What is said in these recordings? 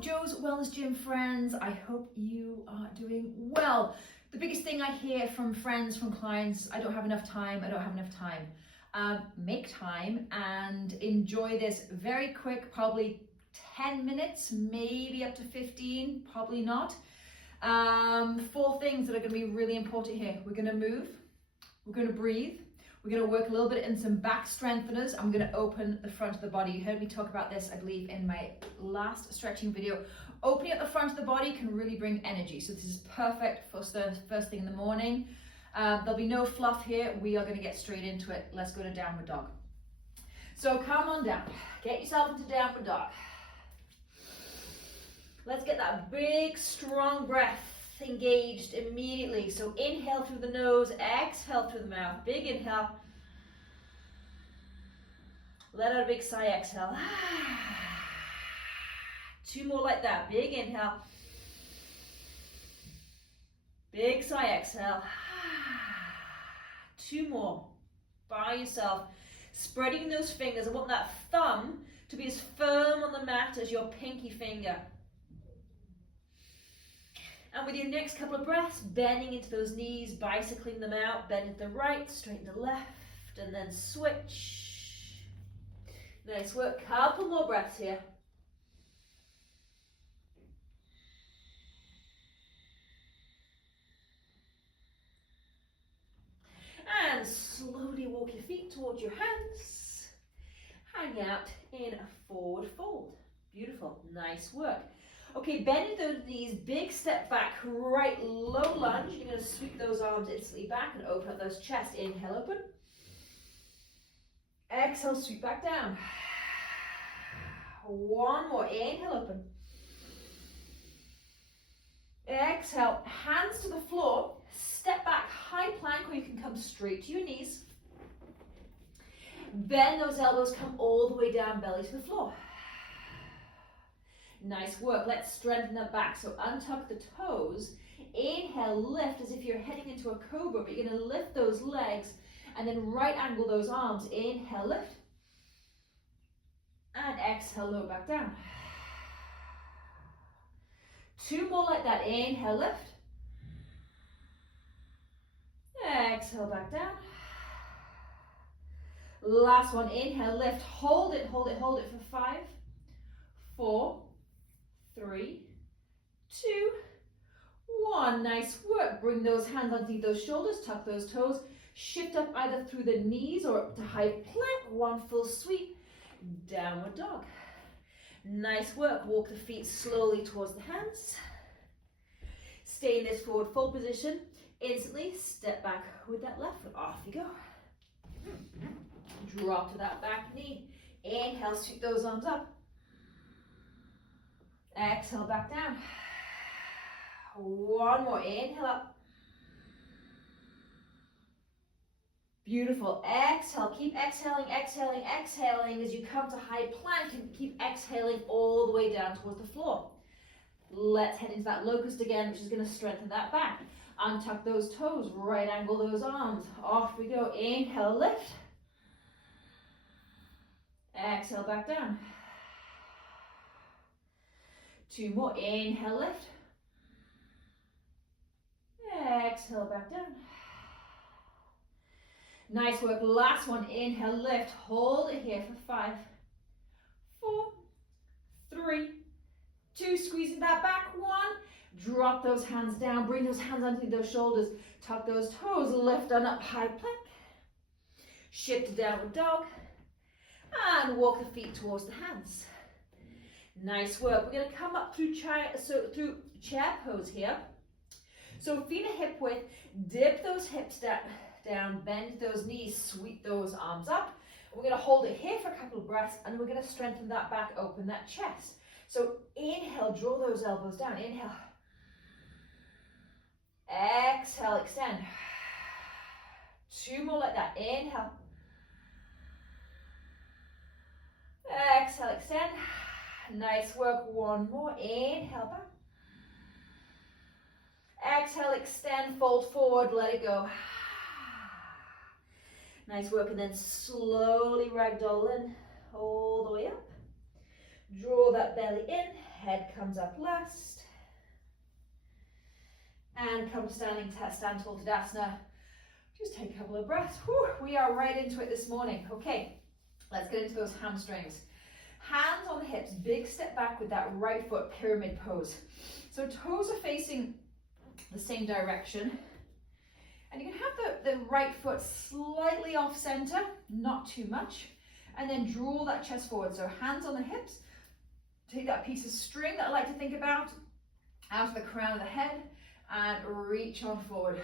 Joe's Wellness Gym friends, I hope you are doing well. The biggest thing I hear from friends, from clients, I don't have enough time. Make time and enjoy this very quick, probably 10 minutes, maybe up to 15, probably not. 4 things that are going to be really important here. We're going to move, we're going to breathe, we're going to work a little bit in some back strengtheners. I'm going to open the front of the body. You heard me talk about this, I believe, in my last stretching video. Opening up the front of the body can really bring energy. So this is perfect for first thing in the morning. There'll be no fluff here. We are going to get straight into it. Let's go to downward dog. So come on down. Get yourself into downward dog. Let's get that big, strong breath engaged immediately. So inhale through the nose, exhale through the mouth. Big inhale. Let out a big sigh, exhale. 2 more like that. Big inhale. Big sigh, exhale. 2 more by yourself. Spreading those fingers. I want that thumb to be as firm on the mat as your pinky finger. And with your next couple of breaths, bending into those knees, bicycling them out, bend to the right, straighten to the left, and then switch. Nice work. Couple more breaths here. And slowly walk your feet towards your hands. Hang out in a forward fold. Beautiful. Nice work. Okay, bending those knees, big step back, right low lunge. You're going to sweep those arms instantly back and open up those chests. Inhale, open. Exhale, sweep back down. 1 more. Inhale, open. Exhale, hands to the floor. Step back, high plank, or you can come straight to your knees. Bend those elbows, come all the way down, belly to the floor. Nice work. Let's strengthen that back. So untuck the toes. Inhale, lift as if you're heading into a cobra, but you're going to lift those legs and then right angle those arms. Inhale, lift. And exhale, lower back down. 2 more like that. Inhale, lift. Exhale, back down. Last one. Inhale, lift. Hold it, hold it, hold it for 5, 4, 3, 2, 1. Nice work. Bring those hands underneath those shoulders, tuck those toes, shift up either through the knees or up to high plank. 1 full sweep, downward dog. Nice work. Walk the feet slowly towards the hands. Stay in this forward fold position. Instantly step back with that left foot. Off you go. Drop to that back knee. Inhale, sweep those arms up. Exhale, back down. 1 more. Inhale up. Beautiful. Exhale. Keep exhaling, exhaling, exhaling as you come to high plank, and keep exhaling all the way down towards the floor. Let's head into that locust again, which is going to strengthen that back. Untuck those toes, right angle those arms. Off we go. Inhale, lift. Exhale, back down. 2 more. Inhale, lift. Exhale, back down. Nice work. Last one. Inhale, lift. Hold it here for 5, 4, 3, 2. Squeezing that back. 1. Drop those hands down. Bring those hands underneath those shoulders. Tuck those toes. Lift on up. High plank. Shift to downward dog. And walk the feet towards the hands. Nice work. We're going to come up through chair pose here. So feet are hip width. Dip those hips down. Bend those knees. Sweep those arms up. We're going to hold it here for a couple of breaths, and we're going to strengthen that back, open that chest. So inhale, draw those elbows down. Inhale. Exhale, extend. 2 more like that. Inhale. Exhale, extend. Nice work. 1 more. Inhale, back. Exhale, extend, fold forward, let it go. Nice work, and then slowly ragdoll in, all the way up. Draw that belly in, Head comes up last. And come stand tall Tadasana. Just take a couple of breaths. Whew, we are right into it this morning. Okay, let's get into those hamstrings. Hands on the hips, big step back with that right foot, pyramid pose. So toes are facing the same direction. And you can have the right foot slightly off center, not too much. And then draw that chest forward. So hands on the hips. Take that piece of string that I like to think about out of the crown of the head and reach on forward.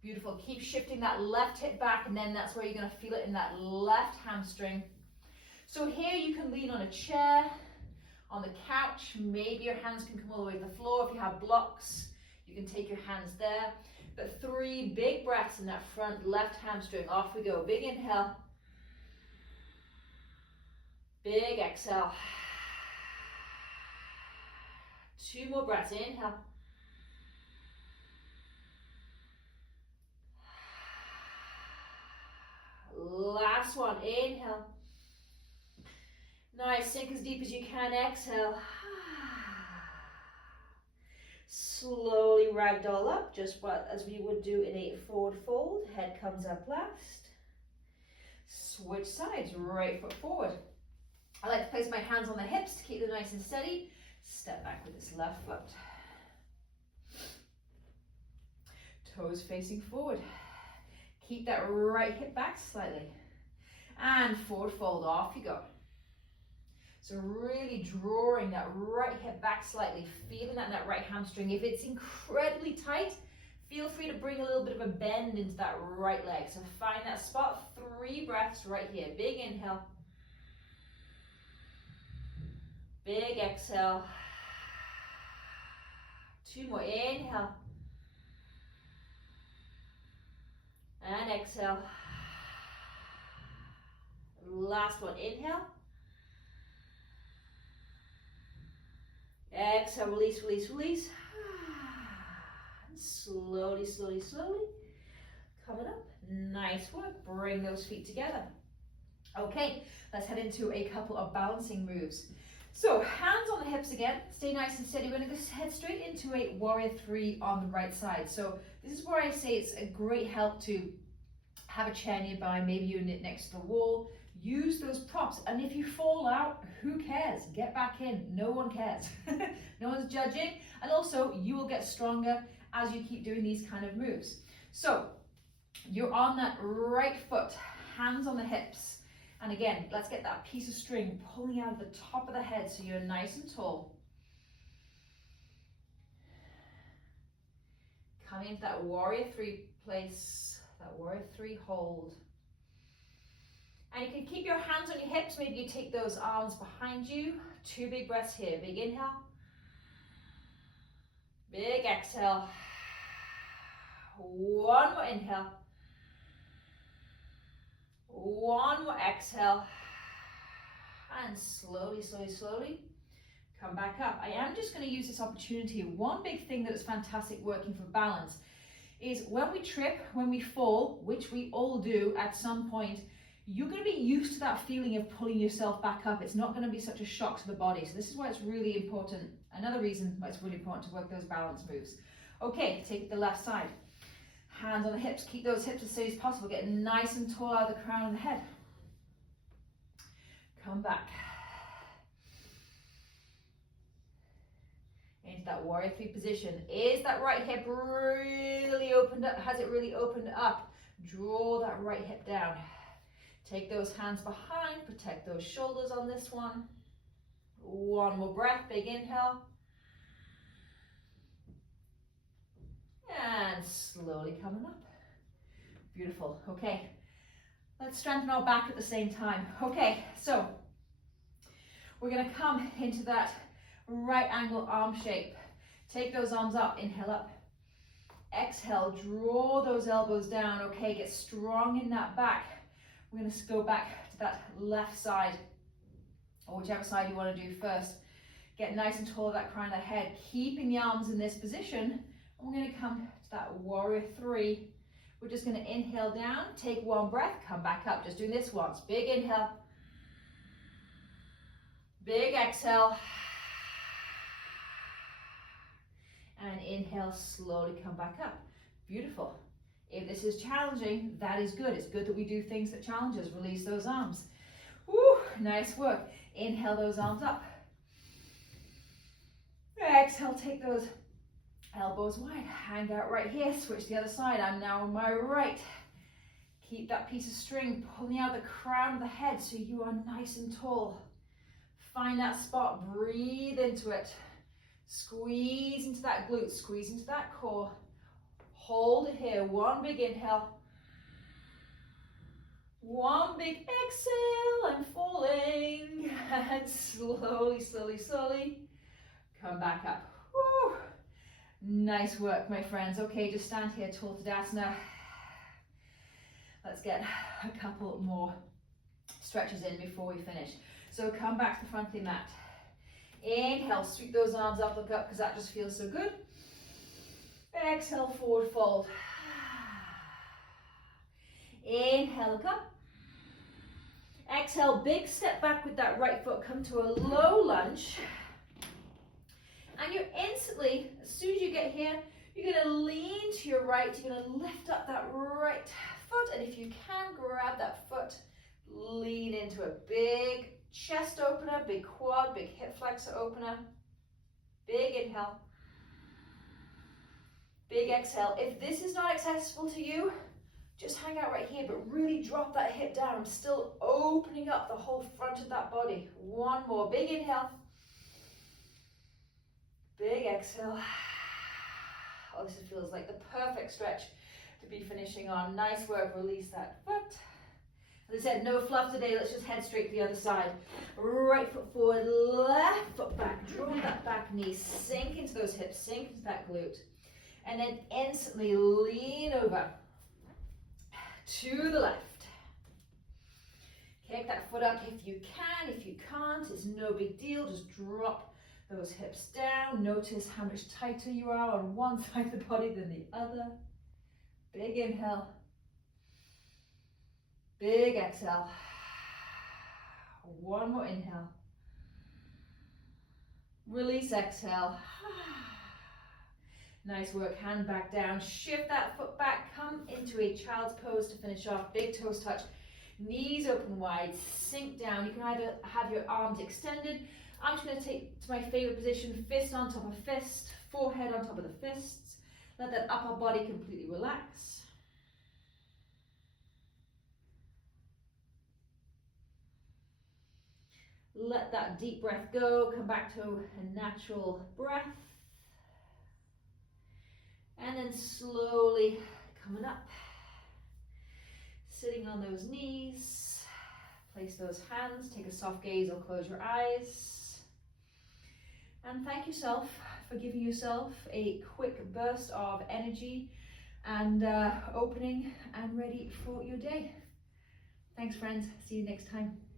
Beautiful. Keep shifting that left hip back, and then that's where you're going to feel it in that left hamstring. So here you can lean on a chair, on the couch. Maybe your hands can come all the way to the floor. If you have blocks, you can take your hands there. But 3 big breaths in that front left hamstring. Off we go. Big inhale. Big exhale. 2 more breaths. Inhale. Last one. Inhale. Nice. Sink as deep as you can. Exhale. Slowly ragdoll up, just as we would do in a forward fold. Head comes up last. Switch sides. Right foot forward. I like to place my hands on the hips to keep them nice and steady. Step back with this left foot. Toes facing forward. Keep that right hip back slightly. And forward fold, off you go. So really drawing that right hip back slightly, feeling that in that right hamstring. If it's incredibly tight, feel free to bring a little bit of a bend into that right leg. So find that spot, 3 breaths right here. Big inhale. Big exhale. 2 more. Inhale. And exhale. Last one. Inhale. Exhale. Release, release, release. And slowly, slowly, slowly. Coming up. Nice work. Bring those feet together. Okay, let's head into a couple of balancing moves. So hands on the hips again, stay nice and steady. We're going to head straight into a warrior 3 on the right side. So this is where I say it's a great help to have a chair nearby, maybe you're next to the wall. Use those props, and if you fall out, who cares? Get back in, no one cares. No one's judging, and also you will get stronger as you keep doing these kind of moves. So you're on that right foot, hands on the hips. And again, let's get that piece of string pulling out of the top of the head so you're nice and tall. Coming into that warrior 3 place, that warrior 3 hold. And you can keep your hands on your hips, maybe you take those arms behind you. 2 big breaths here. Big inhale. Big exhale. 1 more inhale. 1 more exhale, and slowly, slowly, slowly come back up. I am just going to use this opportunity. One big thing that is fantastic working for balance is when we trip, when we fall, which we all do at some point, you're going to be used to that feeling of pulling yourself back up. It's not going to be such a shock to the body. So this is why it's really important. Another reason why it's really important to work those balance moves. Okay, take the left side. Hands on the hips, keep those hips as steady as possible. Get nice and tall out of the crown of the head. Come back. Into that warrior 3 position. Is that right hip really opened up? Has it really opened up? Draw that right hip down. Take those hands behind, protect those shoulders on this one. 1 more breath, big inhale. And slowly coming up. Beautiful. Okay, let's strengthen our back at the same time. Okay, so we're going to come into that right angle arm shape. Take those arms up, inhale up. Exhale, draw those elbows down. Okay, get strong in that back. We're going to go back to that left side, or whichever side you want to do first. Get nice and tall of that crown of the head, keeping the arms in this position. We're going to come to that warrior 3. We're just going to inhale down, take 1 breath, come back up. Just doing this once. Big inhale. Big exhale. And inhale, slowly come back up. Beautiful. If this is challenging, that is good. It's good that we do things that challenge us. Release those arms. Woo, nice work. Inhale those arms up. Exhale, take those elbows wide. Hang out right here. Switch the other side. I'm now on my right. Keep that piece of string pulling out the crown of the head so you are nice and tall. Find that spot. Breathe into it. Squeeze into that glute. Squeeze into that core. Hold it here. One big inhale. One big exhale. I'm falling. And slowly, slowly, slowly come back up. Woo. Nice work, my friends. Okay, just stand here, tall Tadasana. Let's get a couple more stretches in before we finish. So come back to the front of the mat. Inhale, sweep those arms up, look up, because that just feels so good. Exhale, forward fold. Inhale, look up. Exhale, big step back with that right foot. Come to a low lunge. And you're instantly, as soon as you get here, you're going to lean to your right. You're going to lift up that right foot. And if you can, grab that foot. Lean into a big chest opener, big quad, big hip flexor opener. Big inhale. Big exhale. If this is not accessible to you, just hang out right here, but really drop that hip down. I'm still opening up the whole front of that body. One more. Big inhale. Big exhale. Oh, this feels like the perfect stretch to be finishing on. Nice work. Release that foot. As I said, no fluff today. Let's just head straight to the other side. Right foot forward, left foot back. Draw that back knee. Sink into those hips. Sink into that glute. And then instantly lean over to the left. Kick that foot up if you can. If you can't, it's no big deal. Just drop those hips down. Notice how much tighter you are on one side of the body than the other. Big inhale. Big exhale. One more inhale. Release, exhale. Nice work, hand back down. Shift that foot back, come into a child's pose to finish off. Big toes touch, knees open wide, sink down. You can either have your arms extended. I'm just going to take to my favorite position, fist on top of fist, forehead on top of the fists. Let that upper body completely relax. Let that deep breath go. Come back to a natural breath. And then slowly coming up. Sitting on those knees. Place those hands. Take a soft gaze or close your eyes. And thank yourself for giving yourself a quick burst of energy and opening and ready for your day. Thanks, friends. See you next time.